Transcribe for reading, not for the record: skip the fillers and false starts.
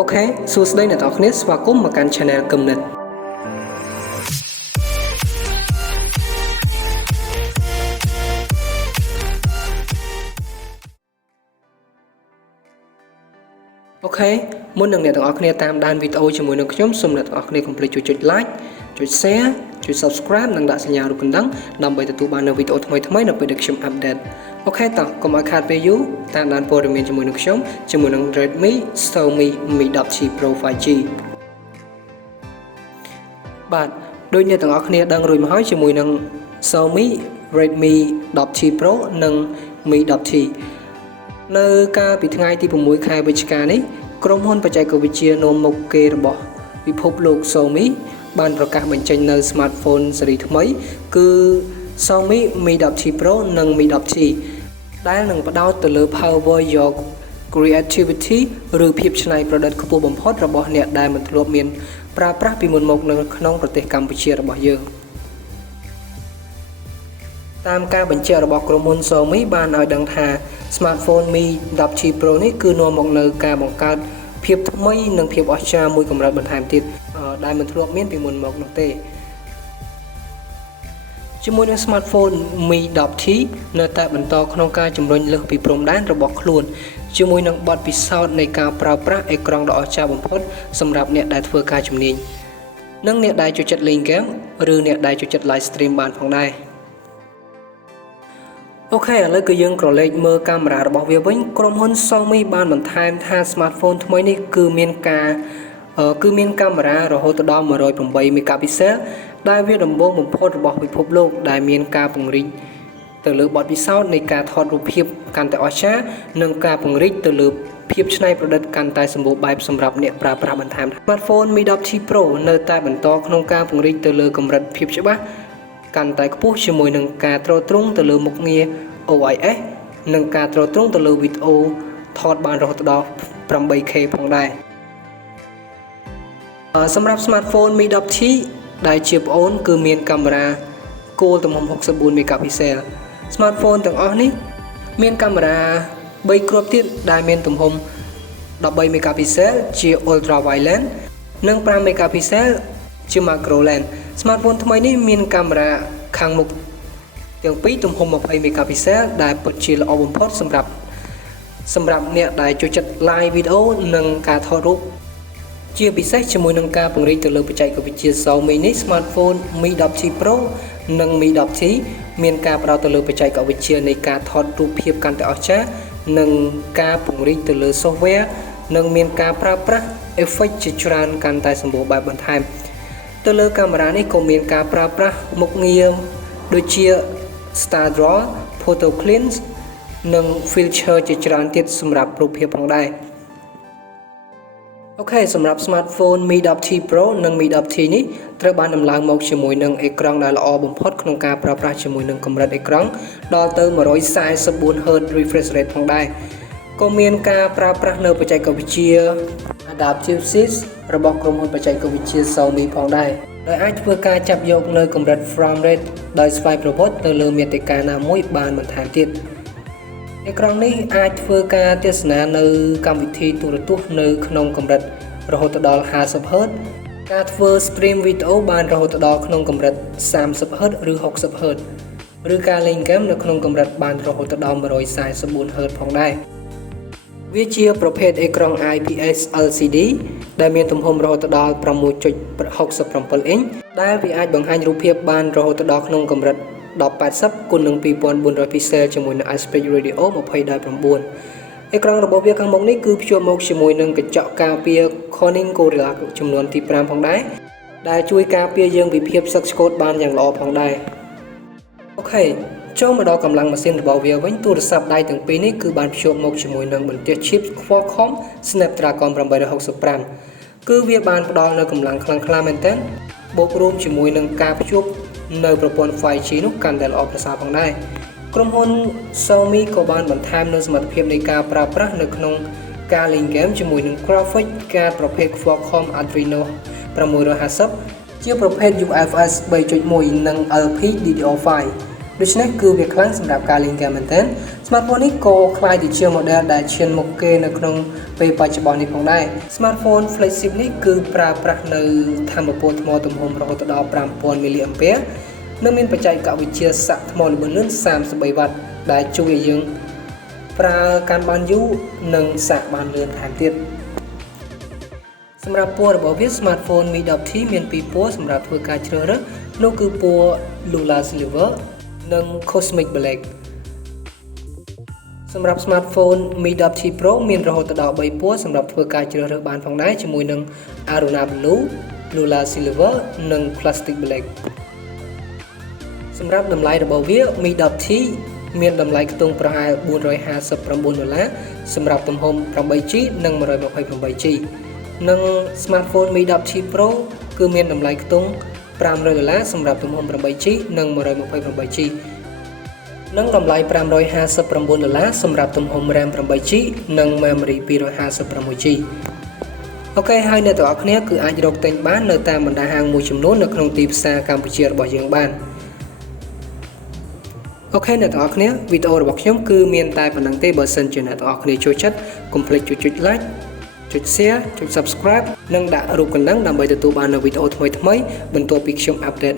Ok,សួស្តីអ្នកទាំងអស់គ្នាស្វាគមន៍មកកាន់ Channel គំនិតអូខេមុននឹងអ្នកទាំងអស់គ្នាតាមដានវីដេអូជាមួយនឹងខ្ញុំសូមអ្នកទាំងអស់គ្នាកុំភ្លេចជួយចុច like ចុច share ចុច subscribe និងដាក់សញ្ញារូបកណ្ដឹងដើម្បីទទួលបាននូវវីដេអូថ្មីៗនៅពេលដែលខ្ញុំ update អូខេតោះកុំឲ្យខាតពេលយូរតាមដានព័ត៌មានជាមួយនឹងខ្ញុំជាមួយនឹង Redmi Xiaomi Mi 10T Pro 5G បាទដូចអ្នកទាំងអស់គ្នាដឹងរួចមកហើយជាមួយនឹង Xiaomi Redmi 10T Pro និង Mi 10T នៅកាលពីថ្ងៃទី6ខែវិច្ឆិកានេះក្រុមហ៊ុនបច្ចេកវិទ្យានាំមុខគេរបស់ពិភពលោក Xiaomi បានប្រកាសបញ្ចេញនៅ smartphone ស៊េរីថ្មីគឺ Xiaomi Mi 10T Pro និង Mi 10T ដែលនឹងផ្ដោតទៅលើ power your creativity ឬភាពច្នៃប្រឌិតខ្ពស់បំផុតរបស់អ្នកដែលមិនធ្លាប់មានប្រើប្រាស់ពីមុនមកនៅក្នុងប្រទេសកម្ពុជារបស់យើងតាមការបញ្ជាក់របស់ក្រុមហ៊ុន Xiaomi បានឲ្យដឹងថា smartphone Mi 10T Pro នេះគឺនាំមកនៅការបង្កើតភាពថ្មីនិងភាពអស្ចារ្យមួយកម្រិតបន្ថែមទៀតដែលមិនធ្លាប់មានពីមុនមកនោះទេជាមួយនឹង smartphone Mi 10T នៅតែបន្តក្នុងការជំរុញលើសពីព្រំដែនរបស់ខ្លួនជាមួយនឹងបទពិសោធន៍នៃការប្រើប្រាស់អេក្រង់ដ៏អស្ចារ្យបំផុតសម្រាប់អ្នកដែលធ្វើការជំនាញនិងអ្នកដែលចូលចិត្តលេងហ្គេមឬអ្នកដែលចូលចិត្ត live stream បានផងដែរអូខេឥឡូវគឺយើងក្រឡេកមើលកាមេរ៉ារបស់វាវិញក្រុមហ៊ុន Xiaomi បានបន្ថែមថា smartphone ថ្មីនេះគឺមានកាមេរ៉ារហូតដល់108 megapixel ដែលវាដំបូងបំផុតរបស់ពិភពលោកដែលមានការពង្រីកទៅលើបទពិសោធន៍នៃការថតរូបភាពកាន់តែអស្ចារ្យនិងការពង្រីកទៅលើភាពច្នៃប្រឌិតកាន់តែសម្បូរបែបសម្រាប់អ្នកប្រើប្រាស់បន្ថែម Smartphone Mi 10T Pro នៅតែបន្តក្នុងការពង្រីកទៅលើកម្រិតភាពច្បាស់កាន់តែខ្ពស់ជាមួយនឹងការទ្រទ្រង់ទៅលើមុខងារ OIS និងការទ្រទ្រង់ទៅលើវីដេអូថតបានរហូតដល់ 8K ផងដែរសម្រាប់ Smartphone Mi 10T ដែលជាប្អូនគឺមានកាមេរ៉ាគោលទំហំ64 megapixel Smartphone ទាំងអស់នេះមានកាមេរ៉ា3គ្រាប់ទៀតដែលមានទំហំ13 megapixel ជា ultra wide lens និង5 megapixel ជា macro lens Smartphone ថ្មីនេះមានកាមេរ៉ាខាងមុខទាំងពីរទំហំ20 megapixel ដែលពិតជាល្អបំផុតសម្រាប់អ្នកដែលចូលចិត្ត live video និងការថតរូបជាពិសេសជាមួយនឹងការពង្រីកទៅលើបច្ចេកវិទ្យា Xiaomi នេះ Smartphone Mi 10T Pro និង Mi 10T មានការផ្ដោតទៅលើបច្ចេកវិទ្យានៃការថតរូបភាពកាន់តែអស្ចារ្យនិងការពង្រីកទៅលើ software និងមានការប្រើប្រាស់ effect ជាច្រើនកាន់តែសម្បូរបែបបន្ថែមទៅលើកាមេរ៉ានេះក៏មានការប្រើប្រាស់មុខងារដូចជា Star Draw, Photo Cleanse និង filter ជាច្រើនទៀតសម្រាប់រូបភាពផងដែរអូខេសម្រាប់ smartphone Mi 10T Pro និង Mi 10T នេះត្រូវបានដំឡើងមកជាមួយនឹងអេក្រង់ដែលល្អបំផុតក្នុងការប្រើប្រាស់ជាមួយនឹងកម្រិតអេក្រង់ដល់ទៅ 144Hz refresh rate ផងដែរក៏មានការប្រើប្រាស់នៅបច្ចេកវិទ្យា Adaptive Shift របស់ក្រុមហ៊ុនបច្ចេកវិទ្យា Xiaomi ផងដែរដោយអាចធ្វើការចាប់យកនៅកម្រិត frame rate ដោយស្វ័យប្រវត្តិទៅលើមាតិកាណាមួយបានបន្ថែមទៀតអេក្រង់នេះអាចធ្វើការទស្សនានៅកម្មវិធីទូរទស្សន៍នៅក្នុងកម្រិតរហូតដល់ 50Hz ការធ្វើ stream វីដេអូបានរហូតដល់ក្នុងកម្រិត 30Hz ឬ 60Hz ឬការលេងហ្គេមនៅក្នុងកម្រិតបានរហូតដល់ 144Hz ផងដែរវាជាប្រភេទអេក្រង់ IPS LCD ដែលមានទំហំរហូតដល់ 6.67 អ៊ីនដែលវាអាចបង្ហាញរូបភាពបានរហូតដល់ក្នុងកម្រិត1080 គុណនឹង 2400 pixel ជាមួយនឹង aspect ratio 20:9 អេក្រង់របស់វាខាងមុខនេះគឺភ្ជាប់មកជាមួយនឹងកញ្ចក់ការពារ Corning Gorilla ចំនួនទី5ផងដែរដែលជួយការពារយើងពីភាពសឹកឆ្កូតបានយ៉ាងល្អផងដែរអូខេចូលមកដល់កម្លាំងម៉ាស៊ីនរបស់វាវិញទូរស័ព្ទដៃទាំងពីរនេះគឺបានភ្ជាប់មកជាមួយនឹងបន្ទះ chip Qualcomm Snapdragon 865គឺវាបានផ្ដល់នូវកម្លាំងខ្លាំងក្លាមែនទែនបូករួមជាមួយនឹងការភ្ជាប់នៅប្រព័ន្ធ 5G នោះកាន់តែល្អប្រសើរផងដែរក្រុមហ៊ុន Xiaomi ក៏បានបន្ថែមនូវសមត្ថភាពនៃការប្រើប្រាស់នៅក្នុងការលេងហ្គេមជាមួយនឹង graphic card ប្រភេទ Qualcomm Adreno 650ជាប្រភេទ UFS 3.1 និង LPDDR5 ដូច្នេះគឺវាខ្លាំងសម្រាប់ការលេងហ្គេមមែនទែន Smartphone នេះក៏คล้ายទៅជា model ដែលឈានមុខគេនៅក្នុងពេលបច្ចុប្បន្ននេះផងដែរ Smartphone flagship នេះគឺប្រើប្រាស់នៅថាមពលថ្មទំហំរហូតដល់ 5000 mAh និងមានបច្ចេកវិទ្យាសាកថ្មល្បឿនលឿន 33 វ៉ាត់ដែលជួយឲ្យយើងប្រើកាន់បានយូរនិងសាកបានលឿនថែមទៀតសម្រាប់ពណ៌របស់វា Smartphone Mi 10T មានពីរពណ៌សម្រាប់ធ្វើការជ្រើសរើសនោះគឺពណ៌ Lunar Silver និង Cosmic Black សម្រាប់ Smartphone Mi 10T Pro មានរហូតដល់3ពណ៌សម្រាប់ធ្វើការជ្រើសរើសបានផងដែរជាមួយនឹង Aruna Blue, Lunar Silver និង Plastic Black សម្រាប់តម្លៃរបស់វា Mi 10T មានតម្លៃខ្ទង់ប្រហែល$459សម្រាប់ទំហំ 8GB និង 128GB និង Smartphone Mi 10T Pro គឺមានតម្លៃខ្ទង់$500សម្រាប់ទំហំ 8GB និង 128GB និងតម្លៃ$559សម្រាប់ទំហំ RAM 8GB និង Memory 256GB អូខេហើយអ្នកទាំងអស់គ្នាគឺអាចរកទិញបាននៅតាមបណ្ដាហាងមួយចំនួននៅក្នុងទីផ្សារកម្ពុជារបស់យើងបានអូខេអ្នកទាំងអស់គ្នាវីដេអូរបស់ខ្ញុំគឺមានតែប៉ុណ្្នឹងទេបើសិនជាអ្នកទាំងអស់គ្នាចូលចិត្តកុំភ្លេចចុច like ចុច share ចុច subscribe និងដាក់រូបកណ្ដឹងដើម្បីទទួលបាននូវវីដេអូថ្មីៗបន្ទាប់ពីខ្ញុំអាប់ដេត